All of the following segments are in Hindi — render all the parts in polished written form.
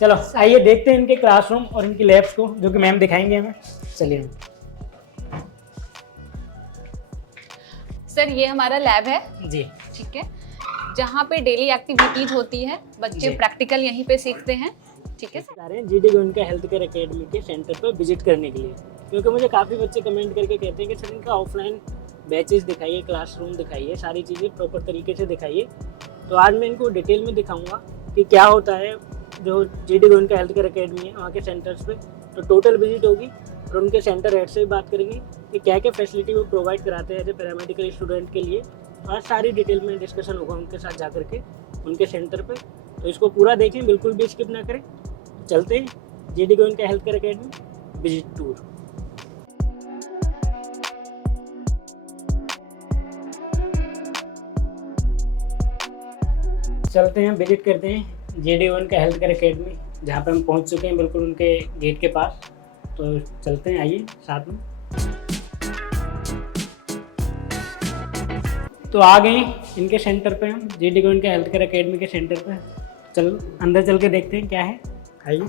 चलो आइए देखते हैं इनके क्लासरूम और इनकी लैब्स को, जो कि मैम दिखाएंगे हमें। चलिए सर, ये हमारा लैब है जी। ठीक है, जहाँ पे डेली एक्टिविटीज होती है, बच्चे प्रैक्टिकल यहीं पे सीखते हैं। ठीक है sir, GD Goenka health care academy के सेंटर पर विजिट करने के लिए, क्योंकि मुझे काफ़ी बच्चे कमेंट करके कहते हैं कि सर इनका ऑफलाइन बैचेस दिखाइए, क्लासरूम दिखाइए, सारी चीज़ें प्रॉपर तरीके से दिखाइए। तो आज मैं इनको डिटेल में दिखाऊंगा कि क्या होता है जो GD Goenka health care academy है वहाँ के सेंटर्स पे। तो टोटल विजिट होगी और उनके सेंटर हेड से भी बात करेंगे कि क्या क्या फैसिलिटी वो प्रोवाइड कराते हैं एज ए पैरामेडिकल स्टूडेंट के लिए। आज सारी डिटेल में डिस्कशन होगा उनके साथ जा करके उनके सेंटर पे। तो इसको पूरा देखें, बिल्कुल भी स्किप ना करें। चलते हैं GD Goenka health care academy visit tour. चलते हैं, विजिट करते हैं GD Goenka health care academy, जहाँ पे हम पहुँच चुके हैं बिल्कुल उनके गेट के पास। तो चलते हैं, आइए साथ में। तो आ गए इनके सेंटर पे हम, GD Goenka health care academy के सेंटर पे। चल अंदर चल के देखते हैं क्या है, आइए।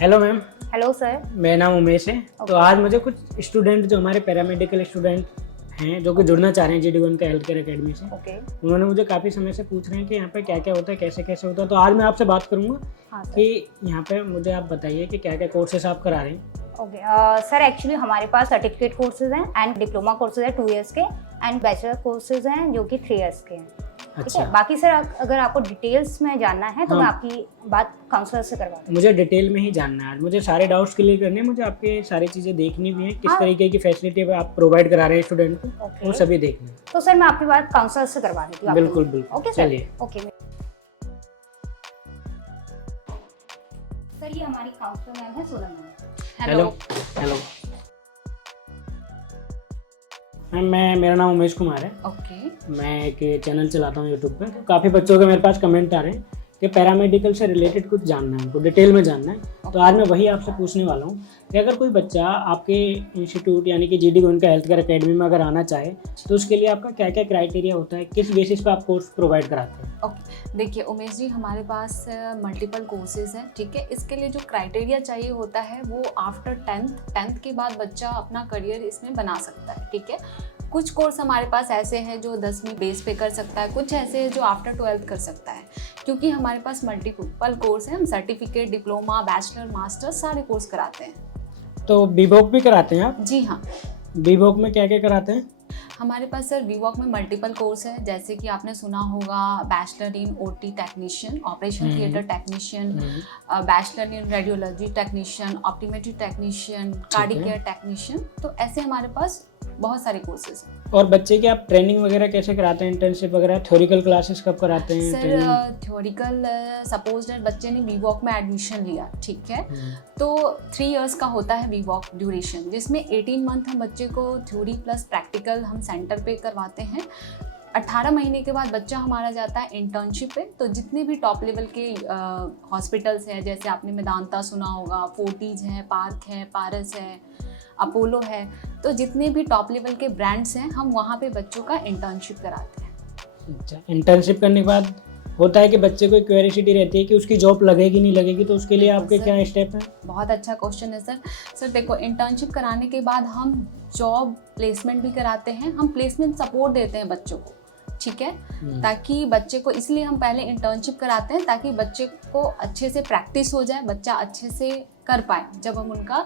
Hello ma'am. Hello sir. मेरा नाम उमेश है। तो आज मुझे कुछ स्टूडेंट जो हमारे पैरामेडिकल स्टूडेंट हैं जो कि जुड़ना चाह रहे हैं GD Goenka health care academy से, उन्होंने मुझे काफ़ी समय से पूछ रहे हैं कि यहाँ पे क्या क्या होता है, कैसे कैसे होता है। तो आज मैं आपसे बात करूँगा कि यहाँ पे मुझे आप बताइए कि क्या क्या कोर्सेस आप करा रहे हैं। ओके सर, एक्चुअली हमारे पास सर्टिफिकेट कोर्सेज हैं एंड डिप्लोमा कोर्सेज है 2 इयर्स के एंड बैचलर कोर्सेज हैं जो कि 3 इयर्स के हैं। ठीक है, बाकी सर अगर आपको डिटेल्स में जानना है तो मैं आपकी बात काउंसलर से करवा दूँ। मुझे डिटेल में ही जानना है, मुझे सारे डाउट्स क्लियर करने हैं, मुझे आपके सारी चीज़ें देखनी भी है, किस तरीके की फैसिलिटी आप प्रोवाइड करा रहे हैं स्टूडेंट को, वो सभी देखना है। तो सर मैं आपकी बात काउंसलर से करवा देती हूँ। बिल्कुल बिल्कुल। ओके चलिए। ओके सर, ये हमारी काउंसलर मैम है, Sonam ma'am. Hello hello ma'am, मेरा नाम उमेश कुमार है। ओके। मैं एक चैनल चलाता हूँ यूट्यूब पे। तो काफ़ी बच्चों के मेरे पास कमेंट आ रहे हैं कि पैरामेडिकल से रिलेटेड कुछ जानना है, उनको डिटेल में जानना है। तो आज मैं वही आपसे पूछने वाला हूँ कि अगर कोई बच्चा आपके इंस्टीट्यूट यानी कि GD Goenka health care academy में अगर आना चाहे तो उसके लिए आपका क्या क्या क्राइटेरिया होता है, किस बेसिस पे आप कोर्स प्रोवाइड कराते हैं। ओके, देखिए उमेश जी, हमारे पास मल्टीपल कोर्सेज हैं। ठीक है, इसके लिए जो क्राइटेरिया चाहिए होता है वो आफ्टर 10th के बाद बच्चा अपना करियर इसमें बना सकता है। ठीक है, कुछ कोर्स हमारे पास ऐसे हैं जो 10वीं बेस पे कर सकता है, कुछ ऐसे हैं जो आफ्टर 12th कर सकता है। क्योंकि हमारे पास मल्टीपल कोर्स हैं, हम सर्टिफिकेट, डिप्लोमा, बैचलर, मास्टर सारे कोर्स कराते हैं। तो बीवॉक भी कराते हैं आप? जी हाँ। बीवॉक में क्या क्या कराते हैं? हमारे पास सर बीवॉक में मल्टीपल कोर्स है, जैसे कि आपने सुना होगा bachelor in OT technician, operation theatre technician, bachelor in radiology technician, optometry technician, cardiac care technician. तो ऐसे हमारे पास बहुत सारे कोर्सेज हैं। और बच्चे की आप ट्रेनिंग वगैरह कैसे कराते हैं, इंटर्नशिप वगैरह, थ्योरिकल क्लासेस कब कराते हैं? सर थ्योरिकल सपोज दैट बच्चे ने बीवॉक में एडमिशन लिया, ठीक है, तो 3 इयर्स का होता है बीवॉक ड्यूरेशन, जिसमें 18 मंथ हम बच्चे को थ्योरी प्लस प्रैक्टिकल हम सेंटर पे करवाते हैं। 18 महीने के बाद बच्चा हमारा जाता है इंटर्नशिप पे। तो जितने भी टॉप लेवल के हॉस्पिटल्स हैं, जैसे आपने मेदांता सुना होगा, फोर्टिज है, पार्क है, पारस है, अपोलो है, तो जितने भी टॉप लेवल के ब्रांड्स हैं हम वहाँ पे बच्चों का इंटर्नशिप कराते हैं। अच्छा, इंटर्नशिप करने के बाद होता है कि बच्चे को क्यूरियोसिटी रहती है कि उसकी जॉब लगेगी नहीं लगेगी, तो उसके लिए आपके क्या स्टेप हैं? बहुत अच्छा क्वेश्चन है सर। सर देखो, इंटर्नशिप कराने के बाद हम जॉब प्लेसमेंट भी कराते हैं, हम प्लेसमेंट सपोर्ट देते हैं बच्चों को। ठीक है, ताकि बच्चे को, इसलिए हम पहले इंटर्नशिप कराते हैं ताकि बच्चे को अच्छे से प्रैक्टिस हो जाए, बच्चा अच्छे से कर पाए जब हम उनका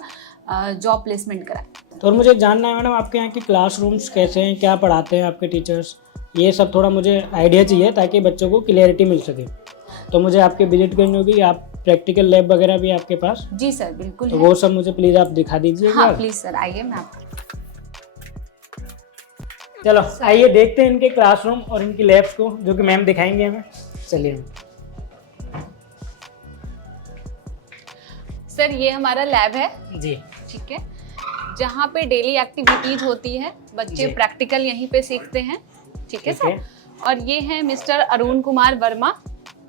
जॉब प्लेसमेंट कराएं। तो मुझे जानना है मैडम, आपके यहाँ के क्लासरूम्स कैसे हैं, क्या पढ़ाते हैं आपके टीचर्स, ये सब थोड़ा मुझे आइडिया चाहिए ताकि बच्चों को क्लियरिटी मिल सके। तो मुझे आपके विजिट करनी होगी, आप प्रैक्टिकल लैब वगैरह भी आपके पास? जी सर, बिल्कुल। तो वो सब मुझे प्लीज़ आप दिखा दीजिए। हाँ प्लीज़ सर, आइए। मैं आपको चलो आइए देखते हैं इनके क्लासरूम और इनकी लैब्स को, जो कि मैम दिखाएंगे हमें। चलिए सर, ये हमारा लैब है जी। ठीक है, जहाँ पे डेली एक्टिविटीज होती है, बच्चे प्रैक्टिकल यहीं पे सीखते हैं। ठीक है सर। और ये है मिस्टर अरुण कुमार वर्मा,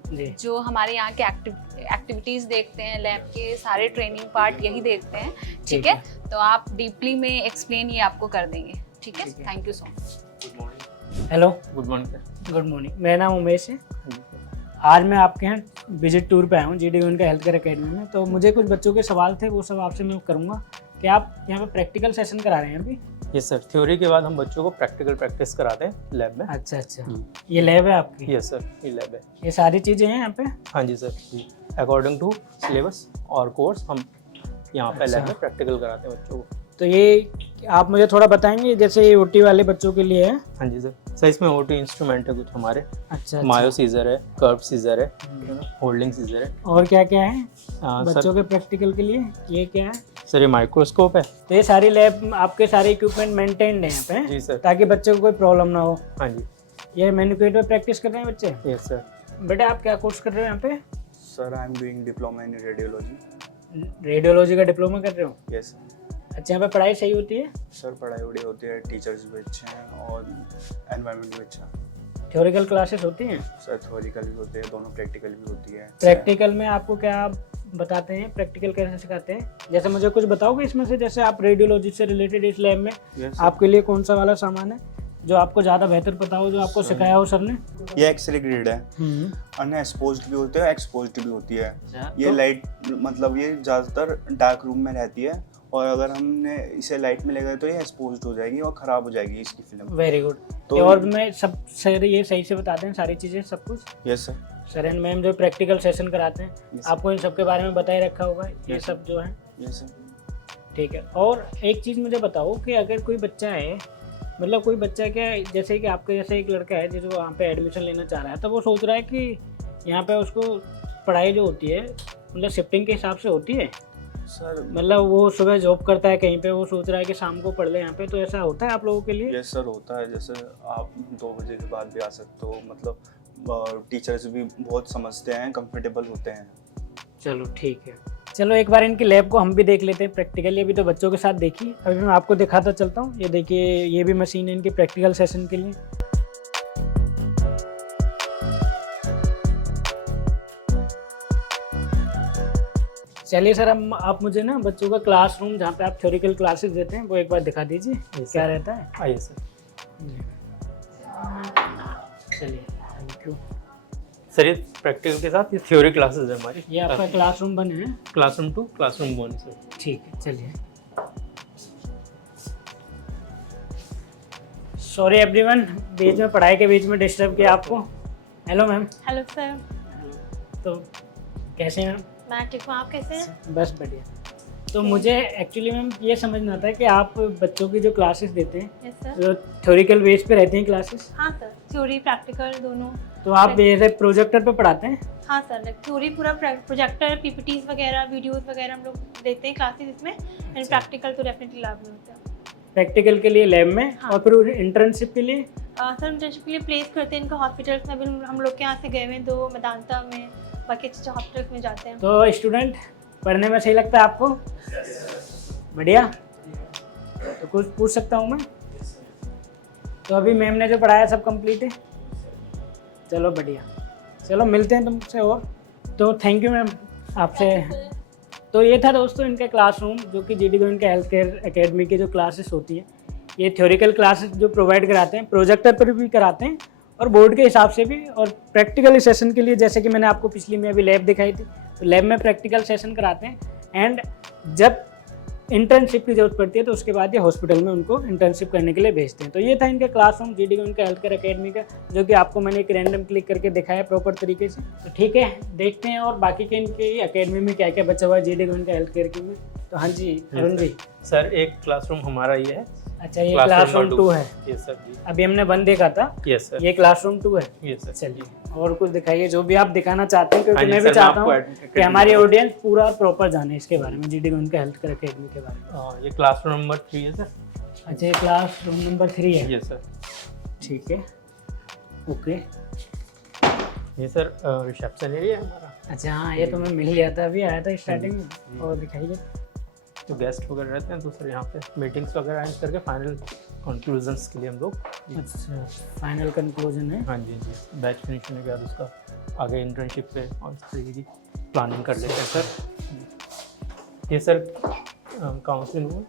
जी जो हमारे यहाँ के एक्टिविटीज देखते हैं, लैब के सारे ट्रेनिंग पार्ट यही देखते हैं। ठीक है, तो आप डीपली में एक्सप्लेन ये आपको कर देंगे। ठीक है, thank you so much. Hello, good morning. Good morning. मेरा नाम उमेश है। आज मैं आपके यहाँ विजिट टूर पे आया हूँ GD Goenka health care academy में। तो मुझे कुछ बच्चों के सवाल थे, वो सब आपसे मैं करूँगा कि आप यहाँ पे प्रैक्टिकल सेशन करा रहे हैं अभी? यस सर, थ्योरी के बाद हम बच्चों को प्रैक्टिकल प्रैक्टिस कराते हैं लैब में। अच्छा अच्छा, ये लैब है आपकी? यस सर, ये लैब है। ये सारी चीज़ें हैं यहाँ पे? हाँ जी सर, जी अकॉर्डिंग टू सिलेबस और कोर्स हम यहाँ पे लैब में प्रैक्टिकल कराते हैं बच्चों को। तो ये आप मुझे थोड़ा बताएंगे, जैसे ये OT वाले बच्चों के लिए है? हाँ जी सर, सर इसमें OT इंस्ट्रूमेंट है कुछ हमारे। अच्छा, मायो सीजर है, कर्व सीजर है, होल्डिंग सीजर है। और क्या क्या है बच्चों सर, के प्रैक्टिकल के लिए? ये क्या है? सर ये माइक्रोस्कोप है। तो ये सारी लैब आपके सारे इक्विपमेंट मेंटेन्ड हैं यहाँ पे? जी सर। ताकि बच्चों को कोई प्रॉब्लम ना हो। हाँ जी। ये मैन्युकेट में प्रैक्टिस कर रहे हैं बच्चे? Yes sir. बेटा आप क्या कोर्स कर रहे हो यहाँ पे? Sir I am doing diploma in radiology. Radiology का डिप्लोमा कर रहे हो? यस अच्छा, यहाँ पे पढ़ाई सही होती है? सर, पढ़ाई वढ़ाई होती है, टीचर्स भी अच्छे हैं और एनवायरनमेंट भी अच्छा है। थ्योरिकल क्लासेस होती हैं? सर थ्योरिकल भी होते हैं, दोनों प्रैक्टिकल भी होती है। प्रैक्टिकल में आपको क्या बताते हैं? प्रैक्टिकल कैसे सिखाते हैं? जैसे मुझे कुछ बताओगे इसमें से, जैसे आप रेडियोलॉजी से रिलेटेड इस लैब में Yes, आपके लिए कौन सा वाला सामान है जो आपको ज़्यादा बेहतर पता हो, जो आपको सिखाया हो सर ने? ये एक्सरे ग्रिड है, अनएक्सपोज्ड भी होती है, एक्सपोज्ड भी होती है। ये लाइट मतलब ये ज़्यादातर डार्क रूम में रहती है और अगर हमने इसे लाइट में ले गए तो ये एक्सपोज्ड हो जाएगी और ख़राब हो जाएगी इसकी फिल्म। Very good. तो और मैं सब सर ये सही से बताते हैं सारी चीज़ें, सब कुछ? Yes sir. Sir and ma'am जो प्रैक्टिकल सेशन कराते हैं Yes, आपको इन सब के बारे में बताए रखा होगा ये Yes, सब जो है? Yes sir. ठीक है। और एक चीज़ मुझे बताओ कि अगर कोई बच्चा है, मतलब कोई बच्चा क्या, जैसे कि आपके जैसे एक लड़का है जो वहाँ पे एडमिशन लेना चाह रहा है, तो वो सोच रहा है कि यहाँ पे उसको पढ़ाई जो होती है मतलब शिफ्टिंग के हिसाब से होती है? सर मतलब वो सुबह जॉब करता है कहीं पे, वो सोच रहा है कि शाम को पढ़ ले यहाँ पे, तो ऐसा होता है आप लोगों के लिए? यस सर, होता है। जैसे आप 2 बजे के बाद भी आ सकते हो, मतलब टीचर्स भी बहुत समझते हैं, कंफर्टेबल होते हैं। चलो ठीक है। चलो एक बार इनकी लैब को हम भी देख लेते हैं प्रैक्टिकली। अभी तो बच्चों के साथ देखी, अभी मैं आपको दिखाता चलता हूँ। ये देखिए, ये भी मशीन है इनकी प्रैक्टिकल सेशन के लिए। चलिए सर, अब आप मुझे ना बच्चों का क्लासरूम जहाँ पे आप थ्योरिकल क्लासेस देते हैं वो एक बार दिखा दीजिए, क्या रहता है? आइए सर। चलिए, थैंक यू। सर ये प्रैक्टिकल के साथ ये थ्योरी क्लासेस है हमारी। ये आपका क्लासरूम बने हैं? Classroom 2, classroom 1 sir. ठीक है, चलिए। सॉरी एवरीवन, बीच में पढ़ाई के बीच में डिस्टर्ब किया आपको। Hello ma'am. Hello sir. तो कैसे हैं? मैं ठीक हूँ, आप कैसे हैं? बस बढ़िया। तो मुझे एक्चुअली मैम ये समझना था कि आप बच्चों की जो क्लासेस देते हैं यस सर। जो थ्योरिकल बेस पे रहती हैं क्लासेस, हाँ सर, थ्योरी प्रैक्टिकल दोनों। तो आप ये प्रोजेक्टर पे पढ़ाते हैं? हाँ सर, थ्योरी पूरा प्रोजेक्टर, पीपीटीज वगैरह, वीडियोस वगैरह हम लोग देते हैं क्लासेस इसमें, एंड प्रैक्टिकल तो डेफिनेटली लैब में होता है। प्रैक्टिकल के लिए लैब में, हाँ। और फिर इंटर्नशिप के लिए? सर इंटर्नशिप के लिए प्लेस करते हैं इनको हॉस्पिटल्स में। अभी हम लोग के यहाँ से गए हुए हैं 2 मेदांता में, बाकी अच्छे हॉस्पिटल्स में जाते हैं। तो स्टूडेंट पढ़ने में सही लगता है आपको? बढ़िया। तो कुछ पूछ सकता हूँ मैं? तो अभी मैम ने जो पढ़ाया सब कंप्लीट है? चलो बढ़िया। चलो मिलते हैं तुमसे और। तो थैंक यू मैम आपसे। तो ये था दोस्तों इनका क्लासरूम, जो कि GD Goenka health care academy की जो क्लासेस होती हैं, ये थ्योरिकल क्लासेस जो प्रोवाइड कराते हैं, प्रोजेक्टर पर भी कराते हैं और बोर्ड के हिसाब से भी, और प्रैक्टिकल सेशन के लिए जैसे कि मैंने आपको पिछली में अभी लैब दिखाई थी, तो लैब में प्रैक्टिकल सेशन कराते हैं। एंड जब इंटर्नशिप की जरूरत पड़ती है तो उसके बाद ये हॉस्पिटल में उनको इंटर्नशिप करने के लिए भेजते हैं। तो ये था इनका classroom GD Goenka health care academy का, जो कि आपको मैंने एक रैंडम क्लिक करके दिखाया प्रॉपर तरीके से। तो ठीक है, देखते हैं और बाकी के इनके अकेडमी में क्या क्या बचा हुआ है GD गोयनका हेल्थ केयर की में। तो हाँ जी अरुण जी। सर एक क्लासरूम हमारा ये है। अच्छा, ये क्लासरूम 2 है? यस सर जी। अभी हमने 1 देखा था। Yes sir. ये क्लासरूम 2 है? Yes sir. चलिए और कुछ दिखाइए जो भी आप दिखाना चाहते हैं, क्योंकि हाँ जी, मैं भी सर, चाहता आपको हूँ कि हमारी ऑडियंस पूरा प्रॉपर जाने इसके बारे में, GD Goenka health care academy के बारे में। ये क्लासरूम नंबर 3 है सर। अच्छा, ये क्लासरूम नंबर 3 है? Yes sir. ठीक है, ओके। ये सर रिसेप्शन एरिया है हमारा। अच्छा हाँ, ये तो मैं मिल गया था, अभी आया था स्टार्टिंग में। और दिखाइए। तो गेस्ट वगैरह रहते हैं तो सर यहाँ पे मीटिंग्स वगैरह अरेंज करके फाइनल कंक्लूजन्स के लिए हम लोग। अच्छा, फाइनल कंक्लूजन है। हाँ जी जी, बैच फिनिश होने के बाद उसका आगे इंटर्नशिप पे और इस तरीके की प्लानिंग कर लेते हैं सर। ये सर काउंसलिंग रूम,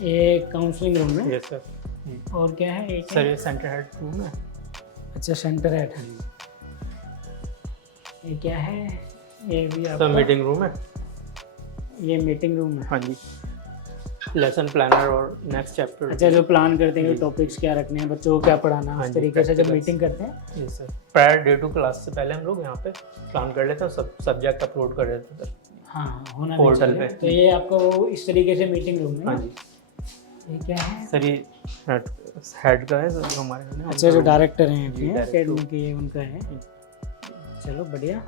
ये काउंसलिंग रूम है। ये सर। और क्या है एक सर ये सेंटर हेड रूम है। अच्छा, सेंटर हेड। ये क्या है? ये भी सर आपका मीटिंग रूम है। ये मीटिंग रूम है। हाँ जी, लेसन प्लानर और नेक्स्ट चैप्टर। अच्छा, जो प्लान करते हैं जी। टॉपिक्स क्या रखने हैं, बच्चों को क्या पढ़ाना, हाँ उस जी, तरीके से जब practicals। मीटिंग करते हैं। जी sir, prior day to class से पहले हम लोग यहाँ पे प्लान कर लेते हैं, सब सब्जेक्ट अपलोड कर देते हैं सर। हाँ, होना पोर्टल भी चाहिए। पे। तो ये आपका वो इस तरीके से मीटिंग रूम है हाँ ना? जी ये क्या है? सर, ये हेड का है सर, जो हमारे हैं। अच्छा, जो डायरेक्टर हैं जी, director। अकेडमी के, उनका है। चलो बढ़िया।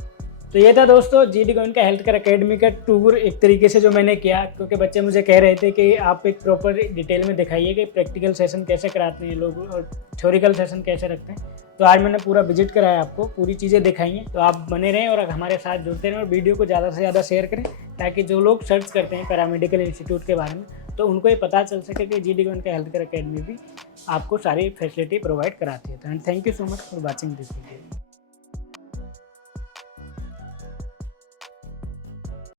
तो ये था दोस्तों GD Goenka health care academy का टूर एक तरीके से जो मैंने किया, क्योंकि बच्चे मुझे कह रहे थे कि आप एक प्रॉपर डिटेल में दिखाइए कि प्रैक्टिकल सेशन कैसे कराते हैं लोग और थ्योरिकल सेशन कैसे रखते हैं। तो आज मैंने पूरा विजिट कराया, आपको पूरी चीज़ें दिखाई हैं। तो आप बने रहें और हमारे साथ जुड़ते रहें और वीडियो को ज़्यादा से ज़्यादा शेयर करें, ताकि जो लोग सर्च करते हैं पैरामेडिकल इंस्टीट्यूट के बारे में तो उनको ये पता चल सके कि GD Goenka health care academy भी आपको सारी फैसिलिटी प्रोवाइड कराती है। तो and thank you so much for watching this video.